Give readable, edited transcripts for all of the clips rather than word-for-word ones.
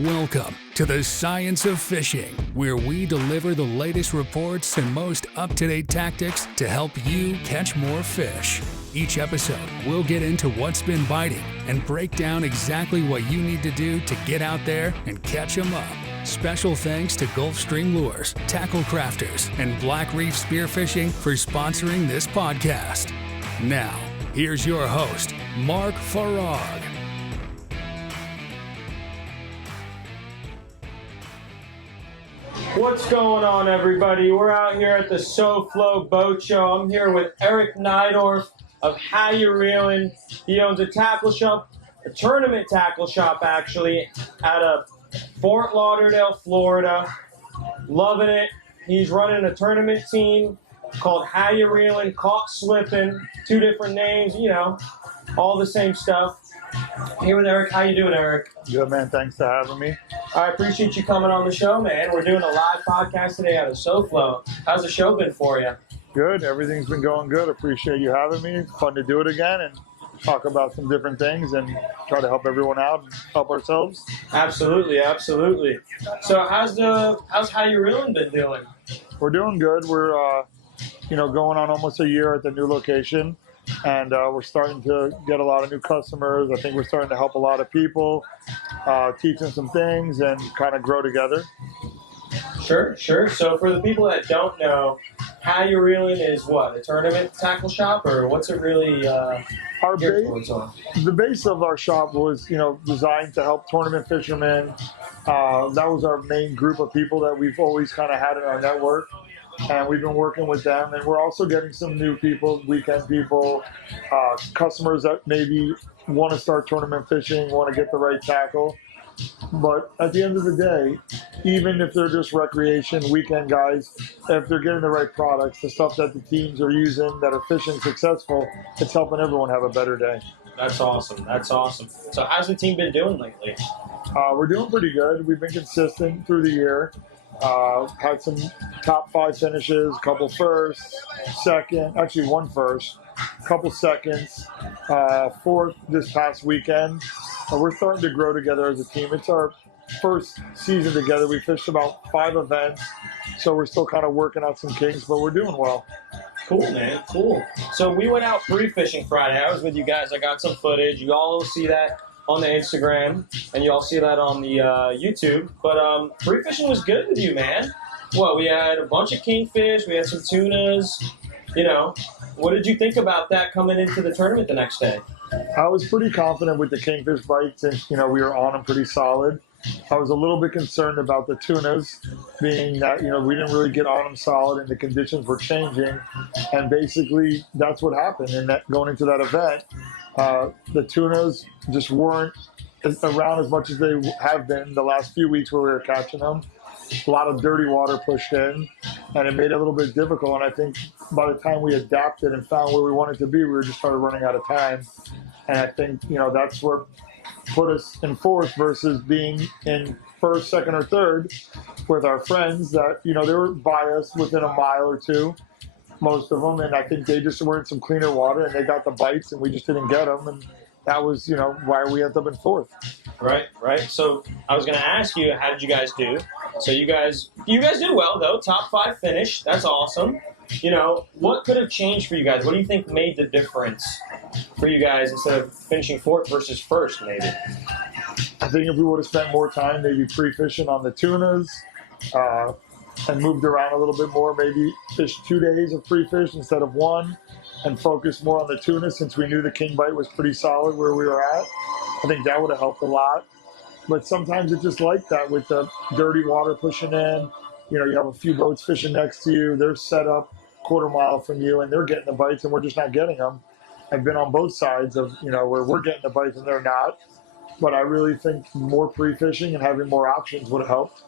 Welcome to the Science of Fishing, where we deliver the latest reports and most up-to-date tactics to help you catch more fish. Each episode, we'll get into what's been biting and break down exactly what you need to do to get out there and catch them up. Special thanks to Gulfstream Lures, Tackle Crafters, and Black Reef Spearfishing for sponsoring this podcast. Now, here's your host, Mark Farag. What's going on, everybody? We're out here at the SoFlo Boat Show. I'm here with Eric Neidorf of Ya Reelin. He owns a tackle shop, a tournament tackle shop, actually, out of Fort Lauderdale, Florida. Loving it. He's running a tournament team called Ya Reelin, Caught Slipping. Two different names, you know, all the same stuff. Here with Eric. How you doing, Eric? Good, man. Thanks for having me. I appreciate you coming on the show, man. We're doing a live podcast today out of SoFlo. How's the show been for you? Good. Everything's been going good. Appreciate you having me. It's fun to do it again and talk about some different things and try to help everyone out and help ourselves. Absolutely, absolutely. So how's Ya Reelin been doing? We're doing good. We're going on almost a year at the new location. And we're starting to get a lot of new customers. I think we're starting to help a lot of people, teach them some things, and kind of grow together. Sure. So for the people that don't know, Ya Reelin is what? A tournament tackle shop, or what's it really geared towards on? The base of our shop was, designed to help tournament fishermen. That was our main group of people that we've always kind of had in our network. And we've been working with them, and we're also getting some new people, weekend people, customers that maybe want to start tournament fishing, want to get the right tackle. But at the end of the day, even if they're just recreation, weekend guys, if they're getting the right products, the stuff that the teams are using that are fishing successful, it's helping everyone have a better day. That's awesome. So how's the team been doing lately? We're doing pretty good. We've been consistent through the year. Had some top 5 finishes, a couple firsts, one first, a couple seconds, 4th this past weekend. We're starting to grow together as a team. It's our first season together. We fished about 5 events, so we're still kind of working out some kinks, but we're doing well. Cool, man, cool. So we went out pre-fishing Friday. I was with you guys. I got some footage. You all will see that on the Instagram, and you all see that on the YouTube. But pre-fishing was good with you, man. We had a bunch of kingfish, we had some tunas. What did you think about that coming into the tournament the next day? I was pretty confident with the kingfish bites, and we were on them pretty solid. I was a little bit concerned about the tunas, being that we didn't really get on them solid, and the conditions were changing, and basically that's what happened. And that going into that event, the tunas just weren't around as much as they have been the last few weeks where we were catching them. A lot of dirty water pushed in, and it made it a little bit difficult. And I think by the time we adapted and found where we wanted to be, we just started running out of time. And I think, that's what put us in 4th versus being in 1st, 2nd, or 3rd with our friends that, they were by us within a mile or 2. Most of them, and I think they just were in some cleaner water, and they got the bites, and we just didn't get them, and that was, why we ended up in 4th. Right. So I was going to ask you, how did you guys do? So you guys did well, though. Top 5 finish. That's awesome. What could have changed for you guys? What do you think made the difference for you guys instead of finishing 4th versus 1st, maybe? I think if we would have spent more time maybe pre-fishing on the tunas, and moved around a little bit more, maybe fished 2 days of pre-fish instead of 1, and focused more on the tuna since we knew the king bite was pretty solid where we were at. I think that would have helped a lot. But sometimes it's just like that with the dirty water pushing in. You have a few boats fishing next to you. They're set up quarter mile from you, and they're getting the bites, and we're just not getting them. I've been on both sides of, where we're getting the bites and they're not. But I really think more pre-fishing and having more options would have helped.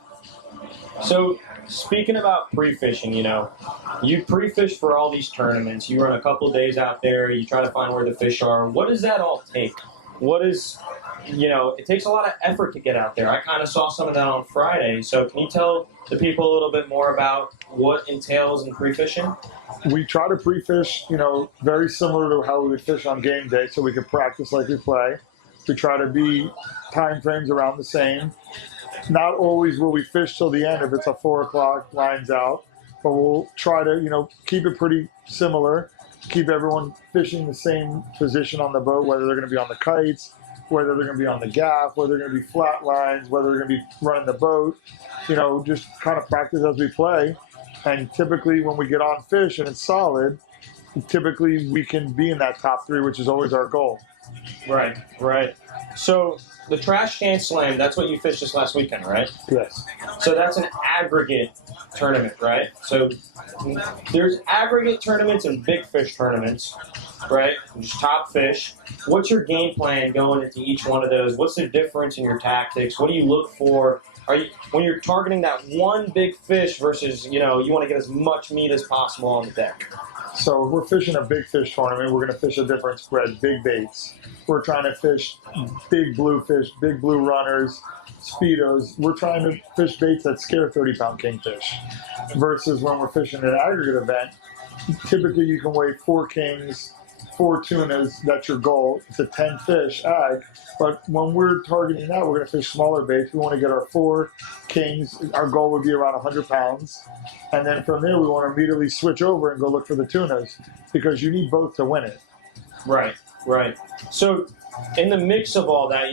So, speaking about pre-fishing, you pre-fish for all these tournaments. You run a couple days out there. You try to find where the fish are. What does that all take? It takes a lot of effort to get out there. I kind of saw some of that on Friday. So, can you tell the people a little bit more about what entails in pre-fishing? We try to pre-fish, very similar to how we would fish on game day, so we can practice like we play. We try to be time frames around the same. Not always will we fish till the end if it's a 4 o'clock lines out, but we'll try to, keep it pretty similar, keep everyone fishing the same position on the boat, whether they're going to be on the kites, whether they're going to be on the gaff, whether they're going to be flat lines, whether they're going to be running the boat, just kind of practice as we play. And typically when we get on fish and it's solid, typically we can be in that top 3, which is always our goal. Right, right. So the trash can slam, that's what you fished this last weekend, right? Yes. So that's an aggregate tournament, right? So there's aggregate tournaments and big fish tournaments, right? Just top fish. What's your game plan going into each one of those? What's the difference in your tactics? What do you look for? When you're targeting that one big fish versus, you want to get as much meat as possible on the deck? So if we're fishing a big fish tournament, we're going to fish a different spread, big baits. We're trying to fish big blue fish, big blue runners, speedos. We're trying to fish baits that scare 30-pound kingfish. Versus when we're fishing an aggregate event, typically you can weigh 4 kings, 4 tunas. That's your goal. It's a 10 fish ag. But when we're targeting that, we're going to fish smaller baits. We want to get our 4 kings. Our goal would be around 100 pounds. And then from there, we want to immediately switch over and go look for the tunas because you need both to win it. Right, right. So in the mix of all that,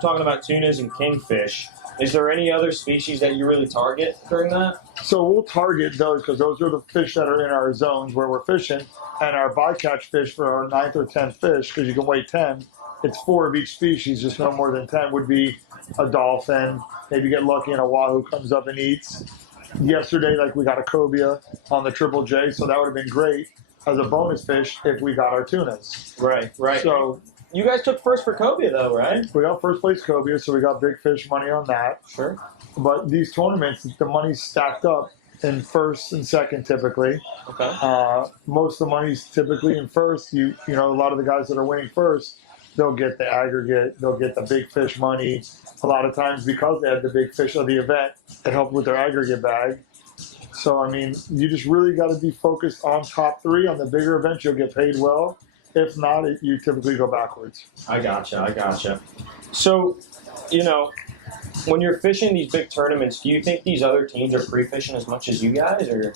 talking about tunas and kingfish, is there any other species that you really target during that? So we'll target those because those are the fish that are in our zones where we're fishing. And our bycatch fish for our 9th or 10th fish, because you can weigh 10, it's 4 of each species, just no more than 10, would be a dolphin. Maybe get lucky and a wahoo comes up and eats. Yesterday, we got a cobia on the Triple J, so that would have been great as a bonus fish if we got our tunas. Right, right. So you guys took first for cobia, though, right? We got first place cobia, so we got big fish money on that. Sure. But these tournaments, the money's stacked up in first and second typically. Okay. Most of the money's typically in first. A lot of the guys that are winning first, they'll get the aggregate, they'll get the big fish money. A lot of times because they had the big fish of the event, it helped with their aggregate bag. So, you just really got to be focused on top 3. On the bigger events, you'll get paid well. If not, you typically go backwards. I gotcha. So, when you're fishing these big tournaments, do you think these other teams are pre-fishing as much as you guys, or?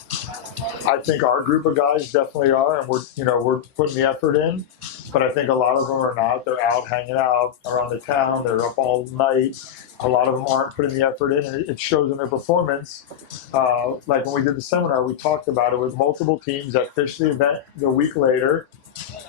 I think our group of guys definitely are, and we're putting the effort in. But I think a lot of them are not. They're out hanging out around the town. They're up all night. A lot of them aren't putting the effort in, and it shows in their performance. Like when we did the seminar, we talked about it with multiple teams that fished the event the week later.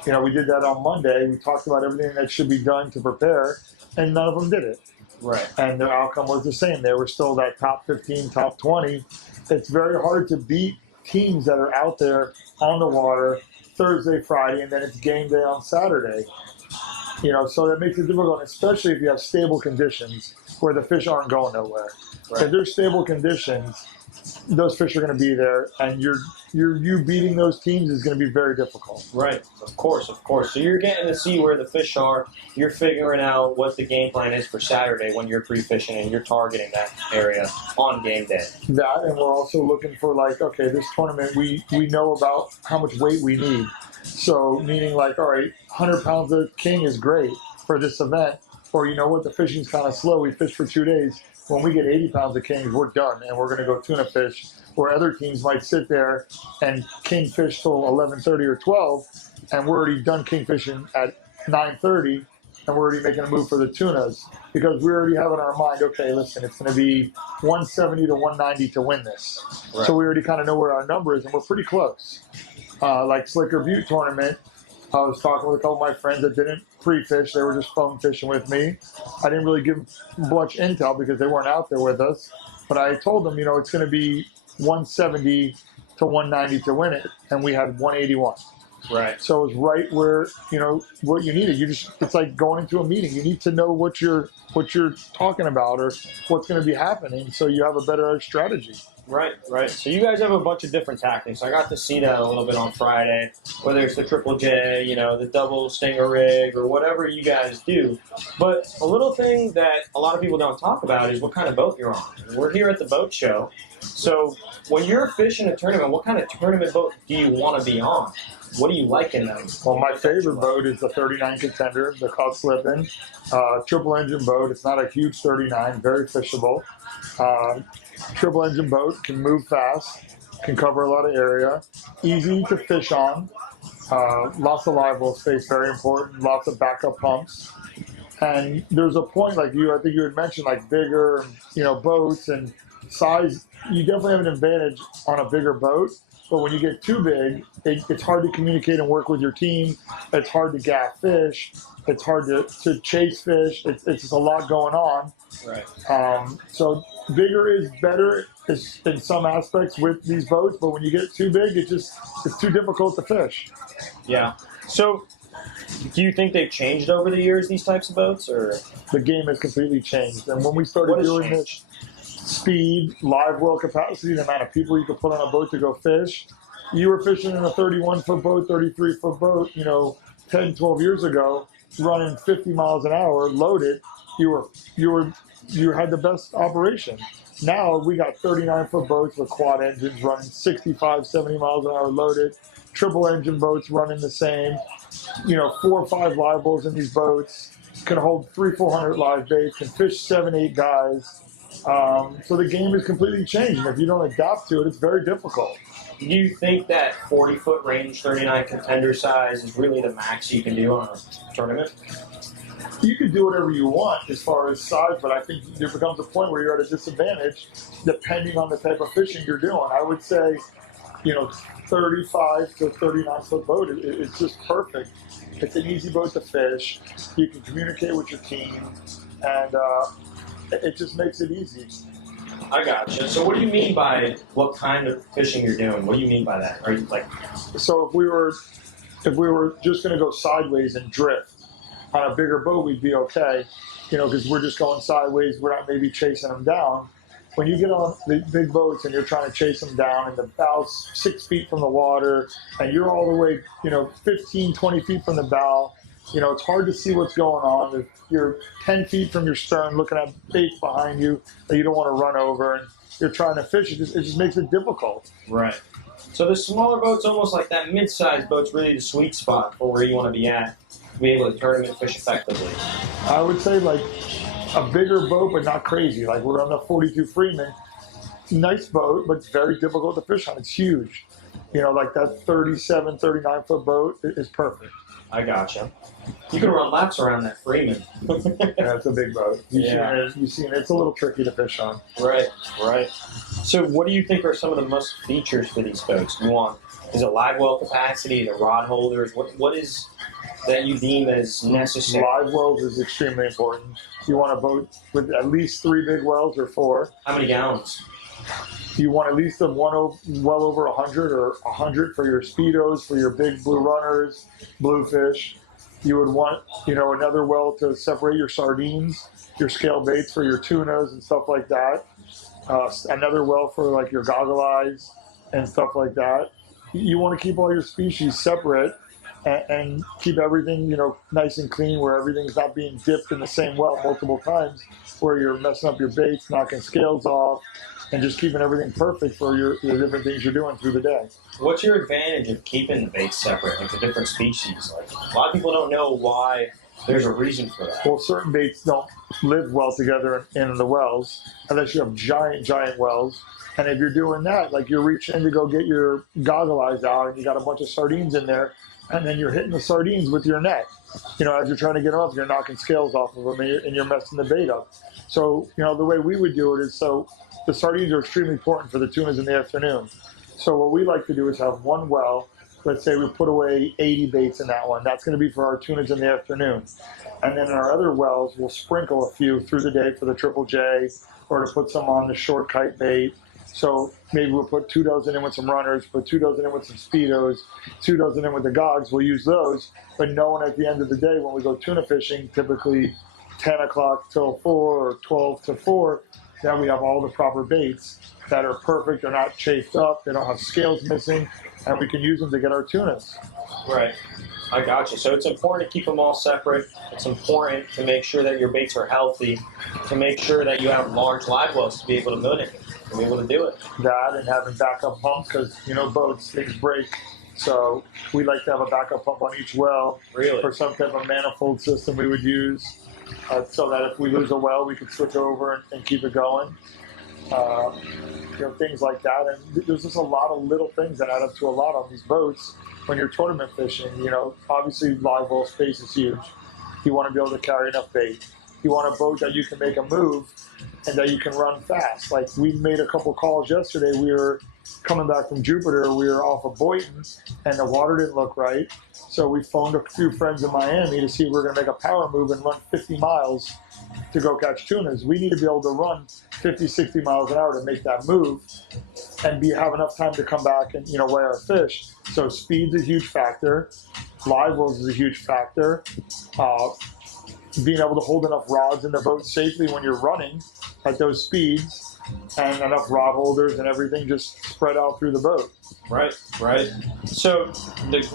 We did that on Monday. We talked about everything that should be done to prepare, and none of them did it. Right. And their outcome was the same. They were still that top 15, top 20. It's very hard to beat teams that are out there on the water Thursday, Friday, and then it's game day on Saturday. So that makes it difficult, especially if you have stable conditions where the fish aren't going nowhere. Right. If there's stable conditions, those fish are going to be there, and you beating those teams is going to be very difficult. Right, of course. So you're getting to see where the fish are. You're figuring out what the game plan is for Saturday when you're pre-fishing and you're targeting that area on game day. That, and we're also looking for okay, this tournament, we know about how much weight we need. So meaning all right, 100 pounds of king is great for this event. Or you know what, the fishing's kind of slow. We fished for 2 days. When we get 80 pounds of kings, we're done, and we're going to go tuna fish, where other teams might sit there and kingfish till 11:30 or 12, and we're already done kingfishing at 9:30, and we're already making a move for the tunas, because we already have in our mind, okay, listen, it's going to be 170 to 190 to win this. Right. So we already kind of know where our number is, and we're pretty close. Like Slicker Butte tournament, I was talking with a couple of my friends that didn't pre-fish. They were just phone fishing with me. I didn't really give much intel because they weren't out there with us. But I told them, it's going to be 170 to 190 to win it. And we had 181. Right. So it was right where, what you needed. It's like going into a meeting. You need to know what you're talking about or what's going to be happening so you have a better strategy. Right. So you guys have a bunch of different tactics. I got to see that a little bit on Friday, whether it's the Triple J, the double stinger rig, or whatever you guys do. But a little thing that a lot of people don't talk about is what kind of boat you're on. We're here at the boat show. So when you're fishing a tournament, what kind of tournament boat do you want to be on? What do you like in them? Well, my favorite boat is the 39 Contender, the called Slippin'. Triple engine boat. It's not a huge 39, very fishable. Triple engine boat, can move fast, can cover a lot of area, easy to fish on. Lots of live well space, very important. Lots of backup pumps. And there's a point, like I think you had mentioned, like bigger, boats and size. You definitely have an advantage on a bigger boat. But when you get too big, it's hard to communicate and work with your team. It's hard to gaff fish. It's hard to chase fish. It's just a lot going on. Right. So bigger is better in some aspects with these boats. But when you get too big, it's too difficult to fish. Yeah. So do you think they've changed over the years, these types of boats? Or the game has completely changed. And when we started doing this, speed, live well capacity, the amount of people you could put on a boat to go fish. You were fishing in a 31-foot boat, 33-foot boat, 10, 12 years ago, running 50 miles an hour, loaded. You had the best operation. Now we got 39-foot boats with quad engines running 65, 70 miles an hour loaded. Triple engine boats running the same. 4 or 5 live wells in these boats. Can hold 300-400 live baits. Can fish 7-8 guys. So the game is completely changed. And if you don't adapt to it, it's very difficult. Do you think that 40-foot range, 39 Contender size is really the max you can do on a tournament? You can do whatever you want as far as size, but I think there becomes a point where you're at a disadvantage depending on the type of fishing you're doing. I would say, 35 to 39-foot boat is just perfect. It's an easy boat to fish. You can communicate with your team, and it just makes it easy. I gotcha. So what do you mean by what kind of fishing you're doing? What do you mean by that? Are you like? So if we were just going to go sideways and drift on a bigger boat, we'd be okay, because we're just going sideways. We're not maybe chasing them down. When you get on the big boats and you're trying to chase them down and the bow's 6 feet from the water and you're all the way, 15, 20 feet from the bow, it's hard to see what's going on. If you're 10 feet from your stern looking at baits behind you that you don't want to run over and you're trying to fish, it just makes it difficult. Right. So the smaller boats, almost like that mid-sized boat's really the sweet spot for where you want to be at to be able to tournament fish effectively. I would say like a bigger boat, but not crazy. Like we're on the 42 Freeman. Nice boat, but it's very difficult to fish on. It's huge. Like that 37, 39-foot boat is perfect. I gotcha. You can run laps around that Freeman. Yeah, it's a big boat. You've seen it. It's a little tricky to fish on. Right. So what do you think are some of the most features for these boats? Is it live well capacity, the rod holders? What is that you deem as necessary? Live wells is extremely important. You want a boat with at least 3 big wells or 4. How many gallons? You want at least well over 100 or 100 for your speedos, for your big blue runners, bluefish. You would want, another well to separate your sardines, your scale baits for your tunas and stuff like that. Another well for like your goggle eyes and stuff like that. You want to keep all your species separate and keep everything, nice and clean where everything's not being dipped in the same well multiple times, where you're messing up your baits, knocking scales off, and just keeping everything perfect for your different things you're doing through the day. What's your advantage of keeping the baits separate, like the different species? Like a lot of people don't know why there's a reason for that. Well, certain baits don't live well together in the wells unless you have giant wells. And if you're doing that, like you're reaching in to go get your goggle eyes out and you got a bunch of sardines in there, and then you're hitting the sardines with your net. As you're trying to get off, you're knocking scales off of them and you're messing the bait up. So, the way we would do it is, so the sardines are extremely important for the tunas in the afternoon. So what we like to do is have one well. Let's say we put away 80 baits in that one. That's going to be for our tunas in the afternoon. And then in our other wells, we'll sprinkle a few through the day for the Triple J or to put some on the short kite bait. So maybe we'll put 2 dozen in with some runners, put 2 dozen in with some speedos, 2 dozen in with the gogs. We'll use those. But knowing at the end of the day when we go tuna fishing, typically 10 o'clock till 4 or 12 to 4, then we have all the proper baits that are perfect. They're not chafed up. They don't have scales missing. And we can use them to get our tunas. Right. I got you. So it's important to keep them all separate. It's important to make sure that your baits are healthy, to make sure that you have large live wells to be able to mimic it, to be able to do it. That and having backup pumps because, boats, things break So we like to have a backup pump on each well. Really? For some type of manifold system we would use, so that if we lose a well, we could switch over and keep it going. Things like that. And there's just a lot of little things that add up to a lot on these boats when you're tournament fishing. Obviously live well space is huge. You want to be able to carry enough bait. You want a boat that you can make a move and that you can run fast. Like we made a couple calls yesterday. We were coming back from Jupiter. We were off of Boynton and the water didn't look right. So we phoned a few friends in Miami to see if we were going to make a power move and run 50 miles to go catch tunas. We need to be able to run 50, 60 miles an hour to make that move and have enough time to come back and, weigh our fish. So speed's a huge factor. Live wells is a huge factor. Being able to hold enough rods in the boat safely when you're running at those speeds, and enough rod holders and everything just spread out through the boat. Right. So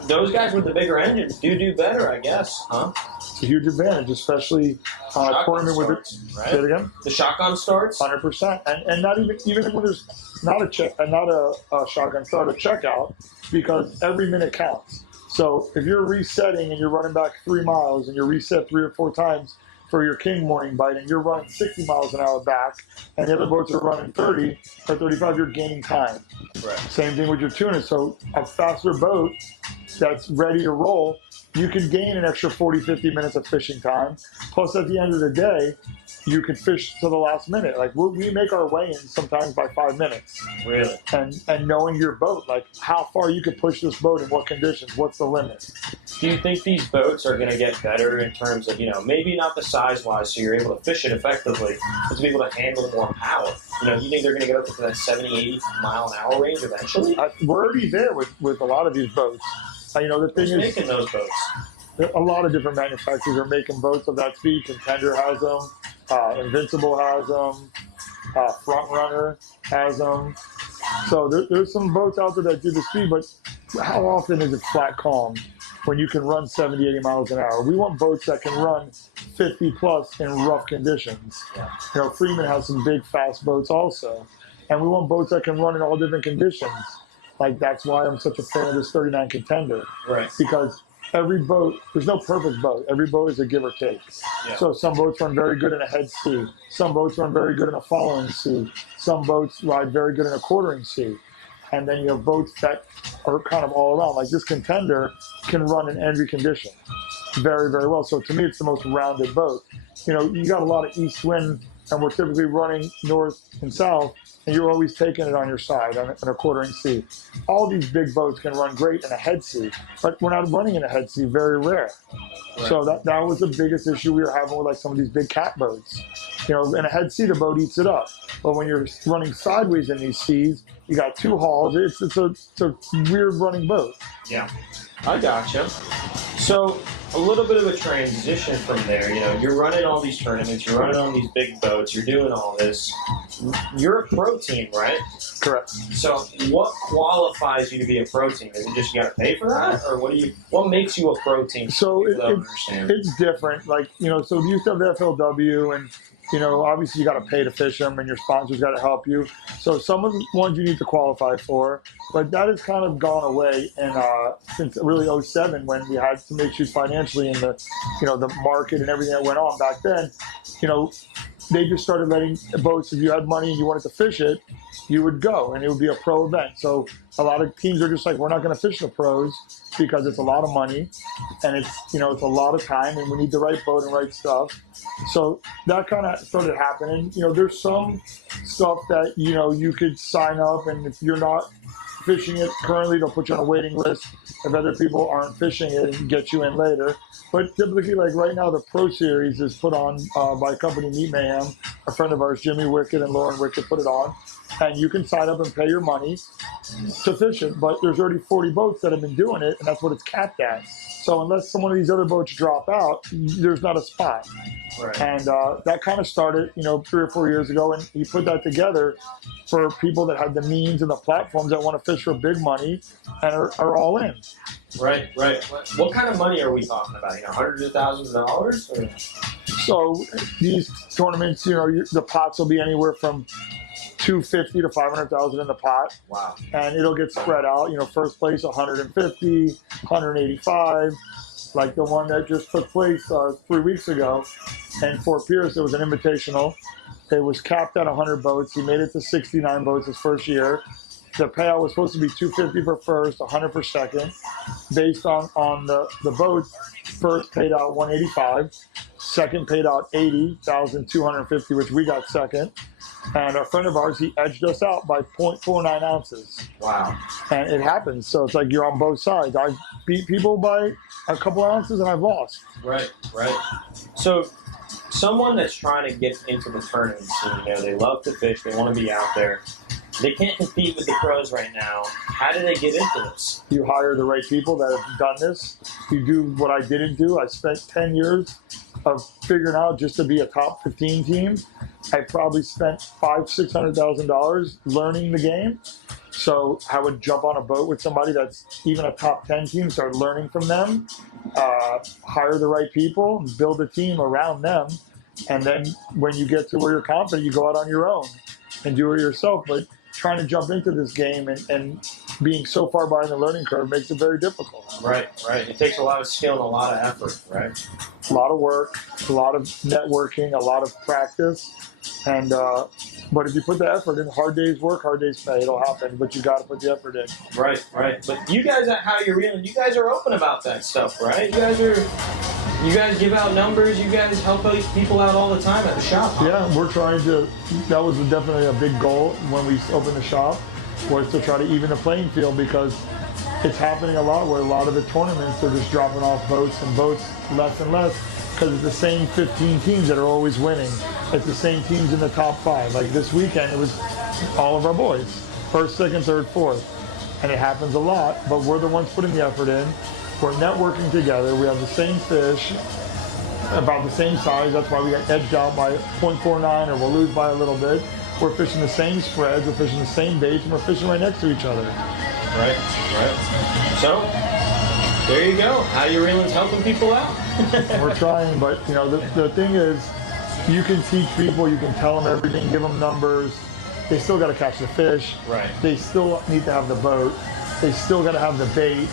those guys with the bigger engines do better, I guess, huh? It's a huge advantage, especially on a tournament with it. Right? Say it again. The shotgun starts. 100%, and not even when there's not a shotgun start, a checkout, because every minute counts. So if you're resetting and you're running back 3 miles and you reset 3 or 4 times for your king morning bite and you're running 60 miles an hour back and the other boats are running 30 or 35, you're gaining time. Right. Same thing with your tuna. So a faster boat that's ready to roll, you can gain an extra 40, 50 minutes of fishing time. Plus at the end of the day, you can fish to the last minute. Like we make our weigh-ins sometimes by 5 minutes. Really? And knowing your boat, like how far you can push this boat in what conditions, what's the limit. Do you think these boats are going to get better in terms of, maybe not the size-wise, so you're able to fish it effectively, but to be able to handle more power? You think they're going to get up to that 70, 80 mile an hour range eventually? We're already there with a lot of these boats. The thing Who's is, making those boats? A lot of different manufacturers are making boats of that speed. Contender has them. Invincible has them. Front Runner has them. So there's some boats out there that do the speed, but how often is it flat calm when you can run 70, 80 miles an hour? We want boats that can run 50 plus in rough conditions. Yeah. Freeman has some big, fast boats also. And we want boats that can run in all different conditions. Like that's why I'm such a fan of this 39 Contender. Right. Because every boat, there's no perfect boat. Every boat is a give or take. Yeah. So some boats run very good in a head sea. Some boats run very good in a following sea. Some boats ride very good in a quartering sea. And then you have boats that are kind of all around. Like this Contender can run in every condition very, very well. So to me, it's the most rounded boat. You got a lot of east wind, and we're typically running north and south, and you're always taking it on your side on a quartering sea. All these big boats can run great in a head sea, but we're not running in a head sea, very rare. Right. So that was the biggest issue we were having with like some of these big cat boats. In a head sea, the boat eats it up. But when you're running sideways in these seas, you got 2 hulls. It's a weird running boat. Yeah, I gotcha. So a little bit of a transition from there. You're running all these tournaments, you're running on these big boats, you're doing all this. You're a pro team, right? Correct. So what qualifies you to be a pro team? Is it just you got to pay for that, or what makes you a pro team? So it's different. Like so you used to have the FLW and. Obviously you got to pay to fish them and your sponsors got to help you. So some of the ones you need to qualify for, but that has kind of gone away since really 07 when we had some issues financially in the, the market and everything that went on back then. They just started letting boats, if you had money and you wanted to fish it, you would go and it would be a pro event. So a lot of teams are just like, we're not going to fish the pros because it's a lot of money and it's a lot of time and we need the right boat and right stuff. So that kind of started happening. There's some stuff that, you could sign up, and if you're not fishing it currently, they'll put you on a waiting list if other people aren't fishing it and get you in later. But typically, like right now, the Pro Series is put on by a company, Meat Mayhem. A friend of ours, Jimmy Wickett and Lauren Wickett, put it on. And you can sign up and pay your money to fish it. But there's already 40 boats that have been doing it, and that's what it's capped at. So unless some of these other boats drop out, there's not a spot. Right. And that kind of started, 3 or 4 years ago, and he put that together for people that have the means and the platforms that want to fish for big money and are all in. Right. What kind of money are we talking about? Hundreds of thousands of dollars? Or? So these tournaments, the pots will be anywhere from $250 to $500,000 in the pot. Wow. And it'll get spread out. First place 150, 185. Like the one that just took place 3 weeks ago in Fort Pierce, it was an invitational. It was capped at 100 boats. He made it to 69 boats his first year. The payout was supposed to be $250 for first, 100 for second. Based on the boats, first paid out 185, second paid out 80,250, which we got second. And a friend of ours, he edged us out by 0.49 ounces. Wow. And it happens. So it's like you're on both sides. I've beat people by a couple ounces and I've lost. Right. So someone that's trying to get into the tournaments, they love to fish, they want to be out there. They can't compete with the pros right now. How do they get into this? You hire the right people that have done this. You do what I didn't do. I spent 10 years of figuring out just to be a top 15 team. I probably spent $500,000-$600,000 learning the game. So I would jump on a boat with somebody that's even a top 10 team, start learning from them, hire the right people, build a team around them. And then when you get to where you're confident, you go out on your own and do it yourself. But trying to jump into this game and being so far behind the learning curve makes it very difficult. Right. It takes a lot of skill and a lot of effort, right? A lot of work, a lot of networking, a lot of practice. And but if you put the effort in, hard days work, hard days pay. It'll happen, but you got to put the effort in. Right. But you guys at How Ya Reelin, you guys are open about that stuff, right? You guys give out numbers. You guys help people out all the time at the shop. Huh? Yeah, we're trying to. That was definitely a big goal when we opened the shop, was to try to even the playing field, because it's happening a lot where a lot of the tournaments are just dropping off boats and boats less and less, because it's the same 15 teams that are always winning. It's the same teams in the top 5. Like this weekend, it was all of our boys, first, second, third, fourth, and it happens a lot. But we're the ones putting the effort in. We're networking together. We have the same fish, about the same size. That's why we got edged out by 0.49, or we'll lose by a little bit. We're fishing the same spreads. We're fishing the same baits, and we're fishing right next to each other. Right. So there you go. How Ya Reelin's helping people out. We're trying, but the thing is, you can teach people, you can tell them everything, give them numbers. They still got to catch the fish. Right. They still need to have the boat. They still got to have the bait.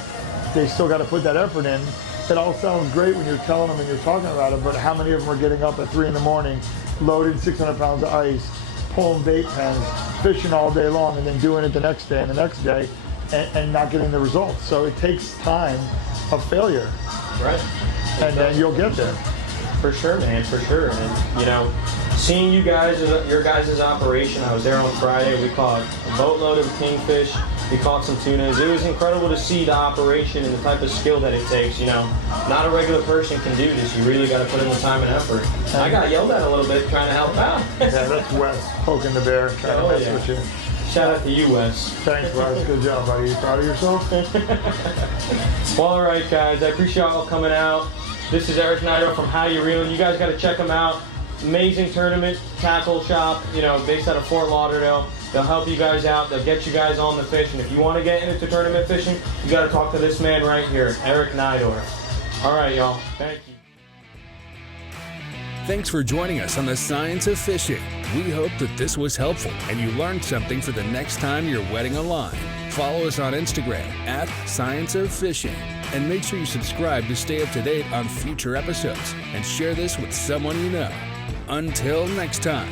They still got to put that effort in. It all sounds great when you're telling them and you're talking about it, but how many of them are getting up at 3 in the morning, loading 600 pounds of ice, pulling bait pens, fishing all day long, and then doing it the next day and the next day, and not getting the results? So it takes time of failure. Right. And then you'll get there. For sure, man, for sure. And, seeing you guys, your guys' operation, I was there on Friday. We caught a boatload of kingfish. We caught some tunas. It was incredible to see the operation and the type of skill that it takes. Not a regular person can do this. You really got to put in the time and effort. And I got yelled at a little bit trying to help out. Yeah, that's Wes poking the bear, trying to mess with you. Shout out to you, Wes. Thanks, Wes. Good job, buddy. You proud of yourself? Well, all right, guys. I appreciate y'all coming out. This is Eric Neidorf from How Ya Reelin. You guys got to check them out. Amazing tournament tackle shop, based out of Fort Lauderdale. They'll help you guys out. They'll get you guys on the fish. And if you want to get into tournament fishing, you got to talk to this man right here, Eric Neidorf. All right, y'all. Thank you. Thanks for joining us on the Science of Fishing. We hope that this was helpful and you learned something for the next time you're wetting a line. Follow us on Instagram at Science of Fishing. And make sure you subscribe to stay up to date on future episodes and share this with someone you know. Until next time.